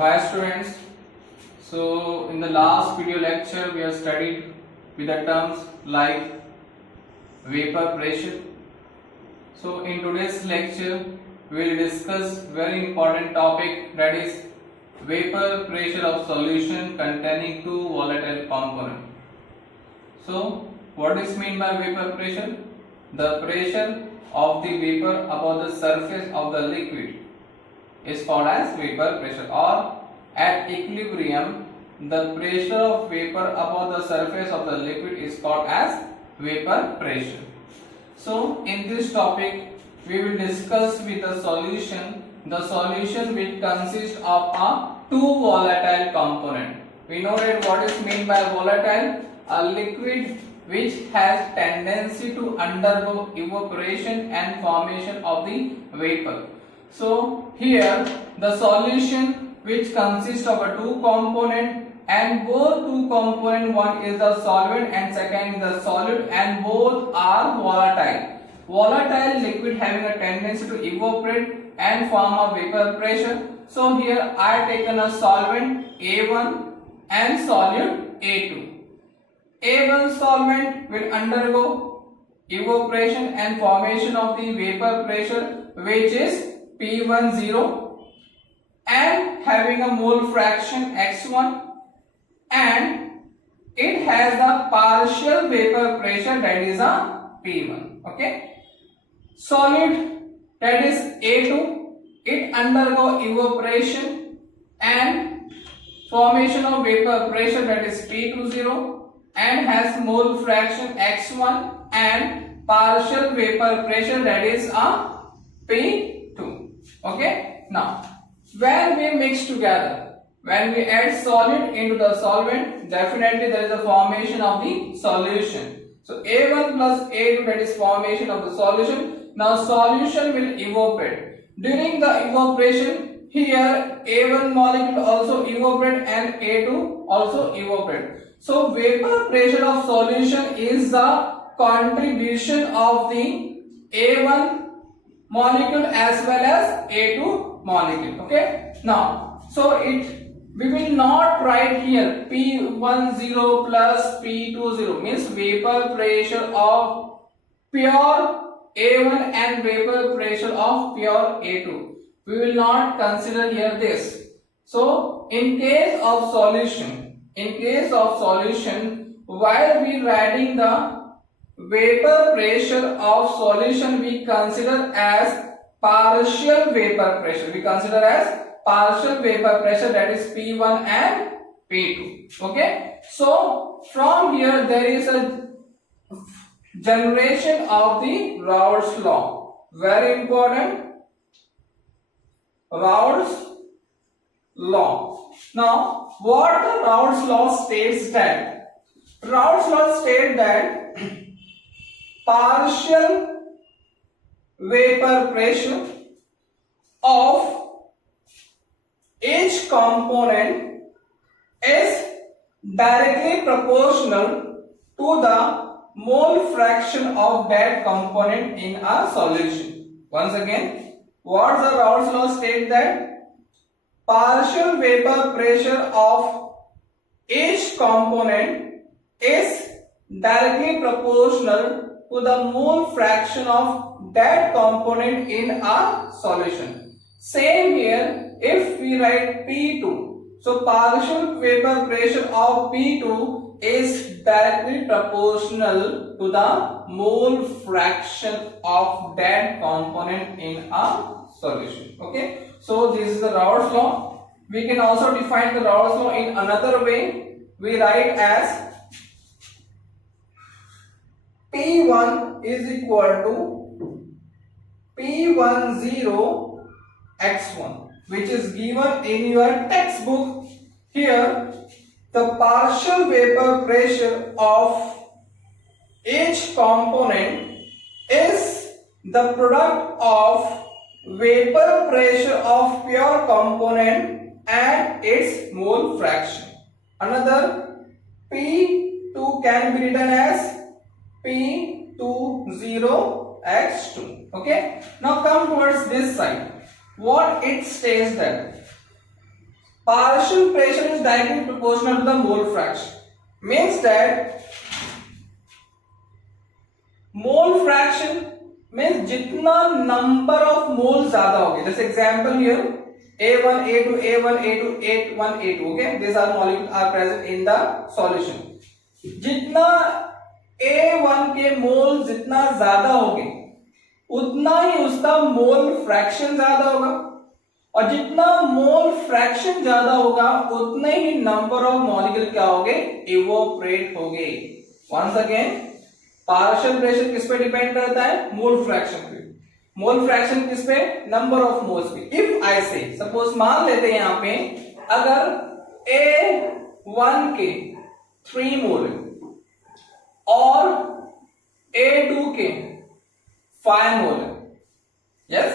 Hi students. So in the last video lecture we have studied with the terms like vapor pressure. So in today's lecture we will discuss very important topic, that is vapor pressure of solution containing two volatile components. So what is meant by vapor pressure? The pressure of the vapor above the surface of the liquid is called as vapor pressure, or at equilibrium the pressure of vapor above the surface of the liquid is called as vapor pressure. So in this topic we will discuss with the solution which consists of a two volatile component. We know that what is meant by volatile: a liquid which has tendency to undergo evaporation and formation of the vapor. So here the solution which consists of a two component, and both two component, one is the solvent and second is the solid, and both are volatile. Volatile liquid having a tendency to evaporate and form a vapor pressure. So here I have taken a solvent A1 and solute A2. A1 solvent will undergo evaporation and formation of the vapor pressure which is P10 and having a mole fraction x1, and it has a partial vapor pressure, that is a P1. Okay. Solid, that is A2, it undergo evaporation and formation of vapor pressure, that is P20, and has mole fraction x1 and partial vapor pressure, that is a P2. Okay. Now when we mix together, when we add solid into the solvent, definitely there is a formation of the solution. So A1 plus A2, that is formation of the solution. Now solution will evaporate. During the evaporation, here A1 molecule also evaporate and A2 also evaporate. So vapor pressure of solution is the contribution of the A1 molecule as well as A2 molecule. Okay. Now so we will not write here P10 plus P20 means vapor pressure of pure A1 and vapor pressure of pure A2. We will not consider here this. So in case of solution, while we writing the vapor pressure of solution, we consider as partial vapor pressure. That is P1 and P2. Okay. So from here there is a generation of the Raoult's law. Very important. Raoult's law. Now what the Raoult's law states that? Raoult's law states that partial vapor pressure of each component is directly proportional to the mole fraction of that component in a solution. Once again, what the Raoult's law states that partial vapor pressure of each component is directly proportional to the mole fraction of that component in a solution. Same here, if we write P2, so partial vapor pressure of P2 is directly proportional to the mole fraction of that component in a solution. Okay. So this is the Raoult's law. We can also define the Raoult's law in another way. We write as P1 is equal to P10 x1, which is given in your textbook. Here the partial vapor pressure of each component is the product of vapor pressure of pure component and its mole fraction. Another P2 can be written as P20 x2. Okay. Now come towards this side. What it states that partial pressure is directly proportional to the mole fraction. Means that mole fraction means जितना number of moles ज्यादा होगी, जैसे example here A1, A2, A1, A2, A1, A2, okay, these are molecules are present in the solution. जितना A1 के मोल जितना ज्यादा होंगे उतना ही उसका मोल फ्रैक्शन ज्यादा होगा, और जितना मोल फ्रैक्शन ज्यादा होगा उतने ही नंबर ऑफ मॉलिक्यूल क्या होंगे, इवोपरेट होंगे. वंस अगेन पार्शियल प्रेशर किस पे डिपेंड करता है, मोल फ्रैक्शन पे. मोल फ्रैक्शन किस पे, नंबर ऑफ मोल्स पे. इफ आई से सपोज मान लेते हैं यहां पे अगर A1 के 3 मोल और A2 के 5 मोल, यस,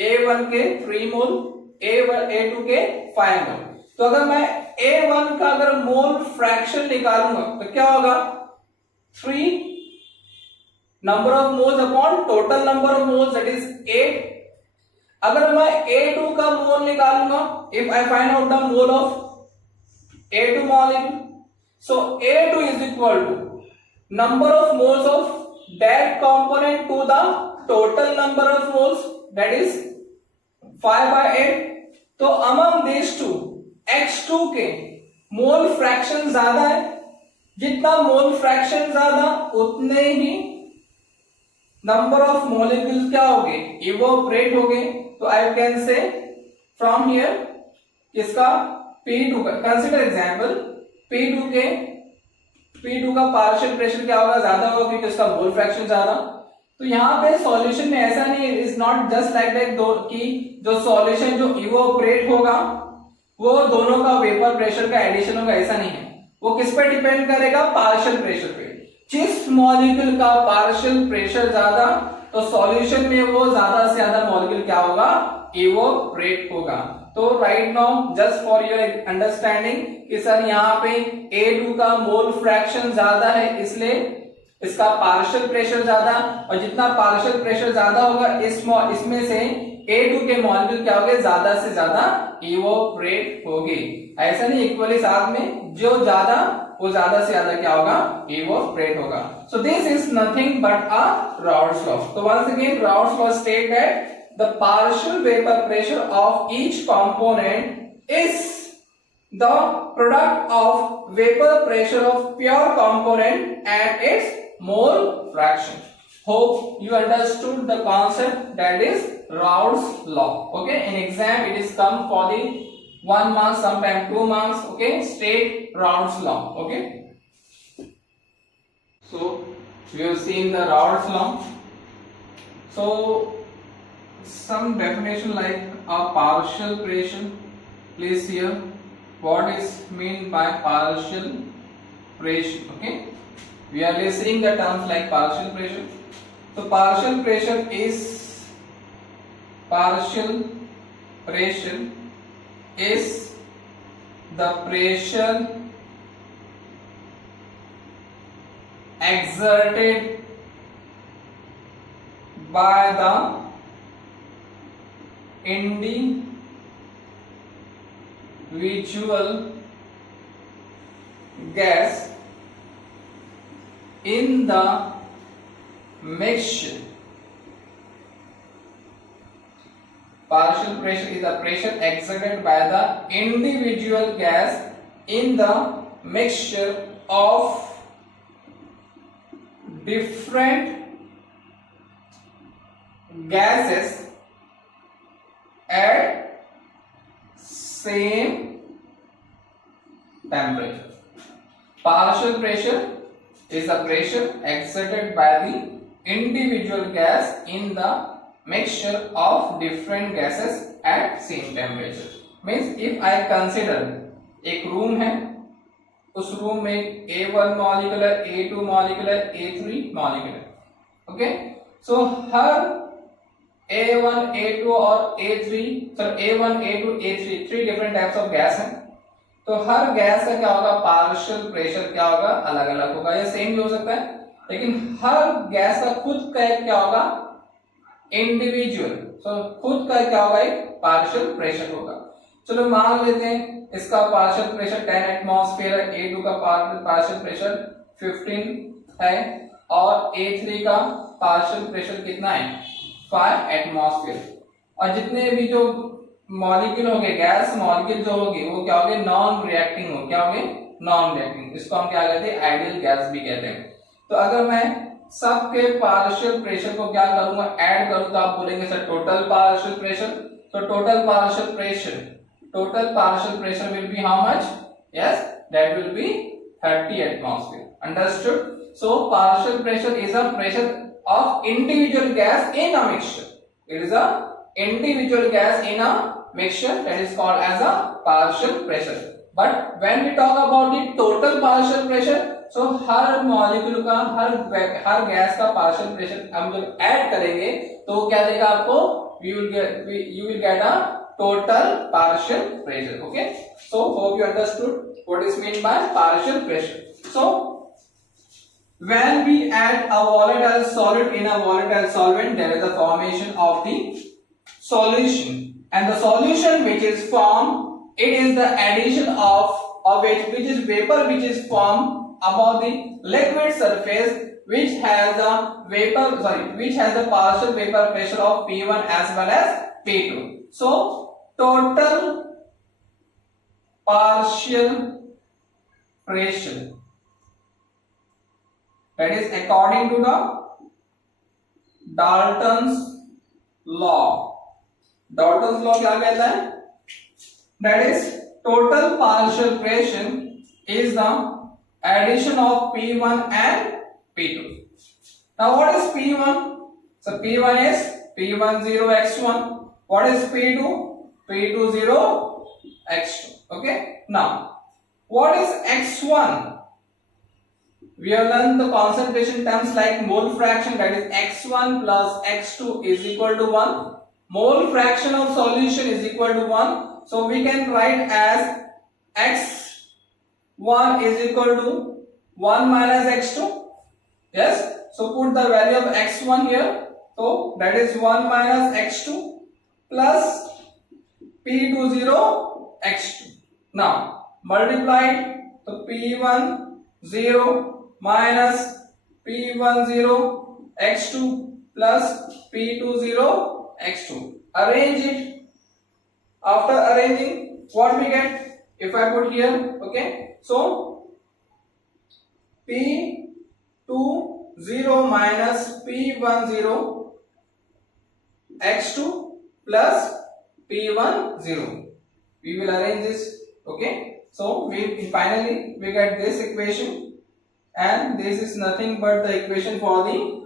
A1 के 3 मोल, A2 के 5 मोल. तो अगर मैं A1 का अगर मोल फ्रैक्शन निकालूंगा तो क्या होगा, 3 number of moles upon total number of moles that is 8. अगर मैं A2 का मोल निकालूंगा, if I find out the mole of A2 molecule, so A2 is equal to number of moles of that component to the total number of moles, that is 5/8. तो among these two X2 के mole fraction ज्यादा है, जितना mole fraction ज्यादा उतने ही number of molecules क्या हो गए, इवोपरेट हो गए. तो आई कैन से फ्रॉम हियर किसका, P2 का कंसीडर एग्जांपल, P2 का पार्शियल प्रेशर क्या होगा, ज्यादा होगा क्योंकि उसका मोल फ्रैक्शन ज्यादा. तो यहाँ पे सॉल्यूशन में ऐसा नहीं है, is not just like that कि जो सॉल्यूशन जो इवोपरेट होगा वो दोनों का वेपर प्रेशर का एडिशन होगा, ऐसा नहीं है. वो किस पे डिपेंड करेगा, पार्शियल प्रेशर पे. जिस मॉलिक्यूल का पार्शियल प्रेशर ज्यादा तो सॉल्यूशन में वो ज्यादा से ज्यादा मॉलिक्यूल क्या होगा, इवोपरेट होगा. तो right now just for your understanding कि सर यहाँ पे A2 का मोल फ्रैक्शन ज्यादा है इसलिए इसका पार्शियल प्रेशर ज्यादा, और जितना पार्शियल प्रेशर ज्यादा होगा इसमें से A2 के मॉलिक्यूल क्या होंगे, ज्यादा से ज्यादा इवोपरेट होंगे. ऐसा नहीं इक्वली साथ में जो ज्यादा वो ज्यादा से ज्यादा क्या होगा, इवोपरेट होगा. So this is nothing but a Raoult's law. तो once again Raoult's law state that the partial vapor pressure of each component is the product of vapor pressure of pure component and its mole fraction. Hope you understood the concept, that is Raoult's law. Okay, in exam it is come for the 1 mark, sometime 2 marks. Okay, state Raoult's law. Okay, so we have seen the Raoult's law. So some definition like a partial pressure. Please hear what is mean by partial pressure. Okay, we are listening the terms like partial pressure. So partial pressure is the pressure exerted by the individual gas in the mixture. Partial pressure is the pressure exerted by the individual gas in the mixture of different gases at same temperature. Partial pressure is the pressure exerted by the individual gas in the mixture of different gases at same temperature. Means if I consider एक room है, उस room में A1 molecule है, A2 molecule है, A3 molecule है. Okay, सो हर A1, A2 और A3, A1, A2, A3 3 different types of gas हैं. तो हर गैस का क्या होगा, पार्शियल प्रेशर क्या होगा, अलग अलग होगा. या सेम भी हो सकता है, लेकिन हर गैस का खुद का एक क्या होगा, इंडिविजुअल, खुद का क्या होगा, एक पार्शियल प्रेशर होगा. चलो मान लेते हैं इसका पार्शियल प्रेशर 10 एटमॉस्फेयर है, A2 का पार्शियल प्रेशर 15 है और A3 का पार्शियल प्रेशर कितना है 5 एटमॉस्फेयर। और जितने भी जो मॉलिक्यूल होंगे, गैस मॉलिक्यूल जो होगी वो क्या होंगे नॉन रिएक्टिंग हो, क्या होंगे नॉन रिएक्टिंग। इसको हम क्या कहते हैं आइडियल गैस भी कहते हैं। तो अगर मैं सबके पार्शियल प्रेशर को क्या करूंगा ऐड करूं तो आप बोलेंगे सर टोटल पार्शियल प्रेशर। तो total partial pressure will be how much? Yes, that will be 30 atmosphere. Understood? So partial pressure is a pressure of individual gas in a mixture. It is a individual gas in a mixture, that is called as a partial pressure. But when we talk about the total partial pressure, so her molecule का हर gas का partial pressure हम जब add करेंगे तो क्या देगा आपको you will get a total partial pressure. Okay, so hope you understood what is meant by partial pressure. So when we add a volatile solid in a volatile solvent, there is a formation of the solution, and the solution which is formed, it is the addition of which is vapor which is formed above the liquid surface which has the partial vapor pressure of P1 as well as P2. So total partial pressure, that is according to the Dalton's law. Dalton's law क्या कहता है? That is total partial pressure is the addition of P1 and P2. Now what is P1? So P1 is P10x1. What is P2? P20x2. Okay. Now what is x1? We have learned the concentration terms like mole fraction, that is x1 plus x2 is equal to 1. Mole fraction of solution is equal to 1. So we can write as x1 is equal to 1 minus x2. Yes. So put the value of x1 here. So that is 1 minus x2 plus P20 x2. Now multiplied, so P10 minus P10 x2 plus P20 x2. Arrange it. After arranging, what we get? If I put here, okay, so P20 minus P10 x2 plus P10. We will arrange this. Okay, so finally we get this equation, and this is nothing but the equation for the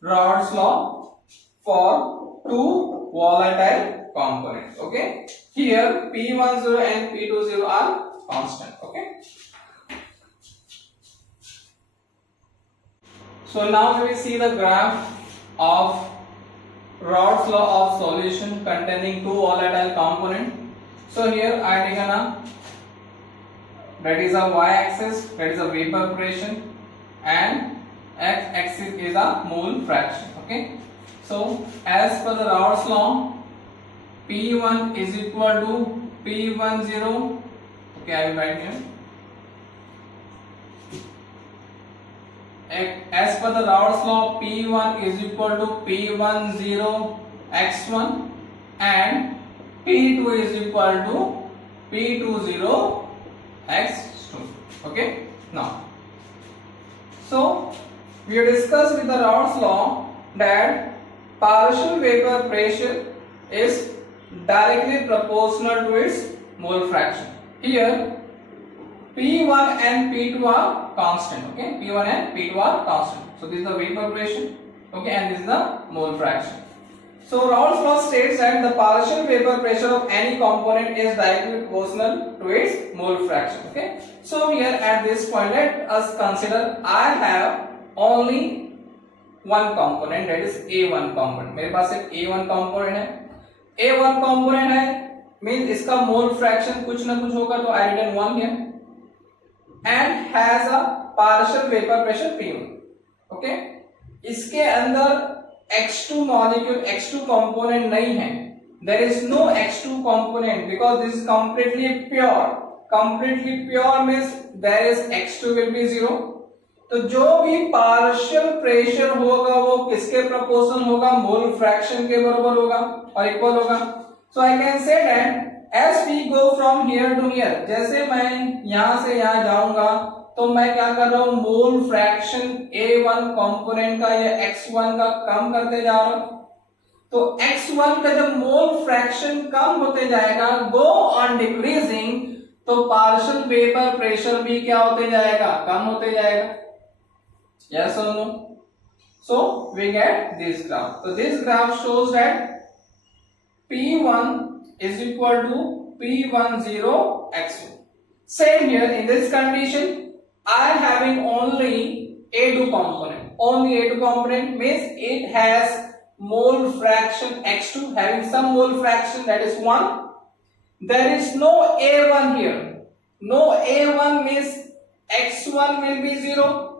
Raoult's law for two volatile components. Okay, here P10 and P20 are constant. Okay, so now we will see the graph of Raoult's law of solution containing two volatile components. So here I have taken that is a y-axis, that is a vapor pressure, and x-axis is a mole fraction. Okay, so as per the Raoult's law, P1 is equal to P10. Okay, I will write here. As per the Raoult's law, P1 is equal to P10 x1 and P2 is equal to P20 x2. Okay, now so we have discussed with the Raoult's law that partial vapor pressure is directly proportional to its mole fraction. Here P1 and P2 are constant. Okay, P1 and P2 are constant. So this is the vapor pressure. Okay, and this is the mole fraction. So Raoult's law states that the partial vapor pressure of any component is directly proportional to its mole fraction. Okay, so here at this point let us consider I have only one component, that is A1 component. मेरे पास एक A1 component है. A1 component है means इसका mole fraction कुछ ना कुछ होगा, तो I written 1 here, and has a partial vapor pressure P1. Okay, इसके अंदर X2 मॉलिक्यूल X2 कंपोनेंट नहीं है, there is no X2 component because this is completely pure. Completely pure means there is X2 will be 0. तो जो भी partial pressure होगा वो किसके प्रोपोर्शनल होगा, मोल फ्रैक्शन के बराबर होगा और इक्वल होगा. So I can say that as we go from here to here, जैसे मैं यहां से यहां जाऊंगा तो मैं क्या कर रहा हूं, मोल फ्रैक्शन A1 कंपोनेंट का या X1 का कम करते जा रहा हूं. तो X1 का जब मोल फ्रैक्शन कम होते जाएगा, गो ऑन डिक्रीजिंग, तो पार्शियल वेपर प्रेशर भी क्या होते जाएगा, कम होते जाएगा. Yes or no? So we get this graph. So this graph shows that P1 is equal to P10 X1. Same here in this condition, I am having only A2 component. Only A2 component means it has mole fraction X2 having some mole fraction, that is 1. There is no A1 here. No A1 means X1 will be 0.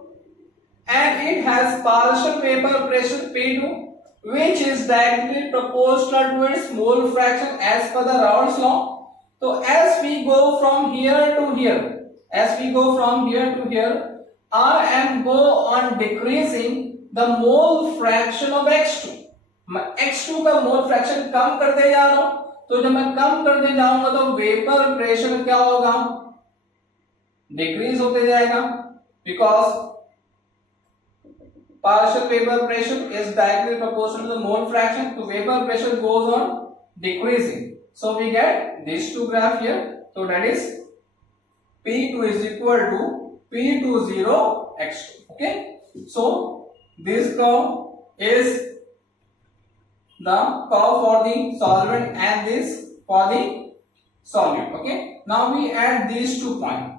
And it has partial vapor pressure P2, which is directly proportional to its mole fraction as per the Raoult's law. So as we go from here to here, I am go on decreasing the mole fraction of X2. मैं X2 का mole fraction कम करते जा रहा हूं, तो जब मैं कम करते जाऊंगा तो वेपर प्रेशर क्या होगा, डिक्रीज होते जाएगा, because partial vapor pressure is directly proportional to the mole fraction, so vapor pressure goes on decreasing. So we get these two graph here. So that is P2 is equal to P20 X2. Okay. So this curve is the curve for the solvent and this for the solute. Okay. Now we add these 2 points.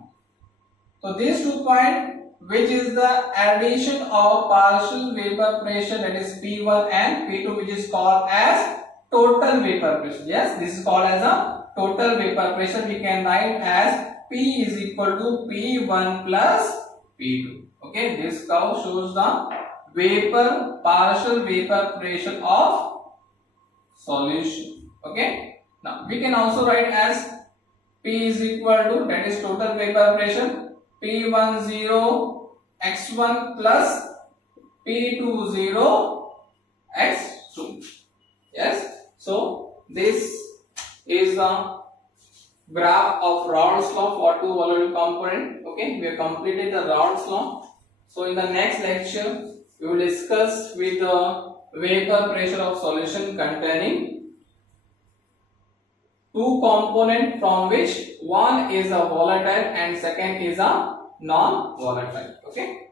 So these 2 points, which is the addition of partial vapor pressure, that is P1 and P2, which is called as total vapor pressure. Yes, this is called as a total vapor pressure. We can write as P is equal to P1 plus P2. Okay, this curve shows the partial vapor pressure of solution. Okay, now we can also write as P is equal to, that is total vapor pressure, P10 X1 plus P20 X2. Yes, so this is the graph of Raoult's law for two volatile component. Okay, we have completed the Raoult's law. So in the next lecture we will discuss with the vapor pressure of solution containing two components, from which one is a volatile and second is a non-volatile. Okay.